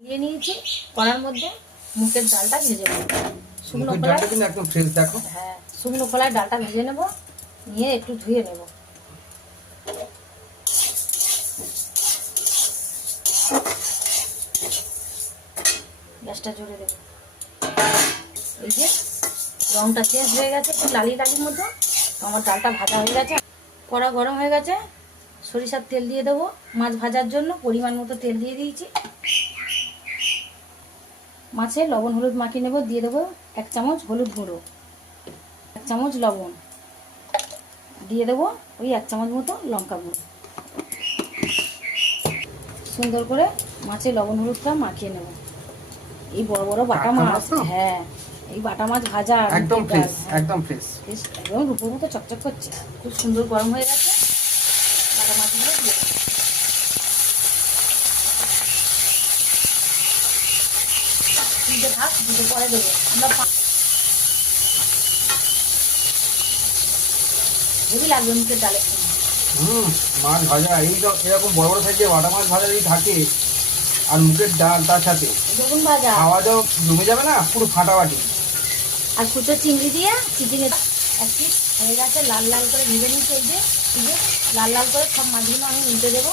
দিয়ে নিয়েছি কড়ার মধ্যে মুগের ডালটা ভেজে নেব। শুকনো মুগের কড়াই, ডালটা কিন্তু একদম ফ্রেশ দেখো। হ্যাঁ শুকনো কড়ায় ডালটা ভেজে নেব, নিয়ে একটু ধুয়ে নেব। গ্যাসটা জোরে দেবো। এই যে রংটা চেঞ্জ হয়ে গেছে, একটু লালি লালির মতো। আমার ডালটা ভাজা হয়ে গেছে, কড়া গরম হয়ে গেছে। সরিষার তেল দিয়ে দেবো মাছ ভাজার জন্য, পরিমাণ মতো তেল দিয়ে দিয়েছি। মাছে লবণ হলুদ মাখিয়ে নেব, দিয়ে দেবো 1 চামচ হলুদ গুঁড়ো, 1 চামচ লবণ, দিয়ে দেবো ওই 1 চামচ মতো লঙ্কা গুঁড়ো। সুন্দর করে মাছে লবণ হলুদটা মাখিয়ে নেব। এই বড় বড় বাটা মাছ, হ্যাঁ এই বাটা মাছ ভাজা একদম ফ্রেশ, একদম ফ্রেশ, একদম রূপোর মতো চকচক করছে, খুব সুন্দর গরম হয়ে গেছে। বাটা মাছগুলো দিয়ে দেবো। তিনটে ভাত দুটো পরে দেবো আমরা। হেভি লাগবে মুখের ডালের সঙ্গে। মাছ ভাজা এরকম বড় বড় সাইজের বাটা মাছ ভাজা যদি থাকে আর মুগের ডাল তার সাথে, বেগুন ভাজা, খাওয়া দাওয়া জমে যাবে না, পুরো ফাটাফাটি। আর কুচো চিংড়ি দিয়ে চিচিঙে এক পিস হয়ে গেছে, লাল লাল করে ভেজে নিচ্ছি। এই যে লাল লাল করে সব মাছগুলো আমি উল্টে দেবো।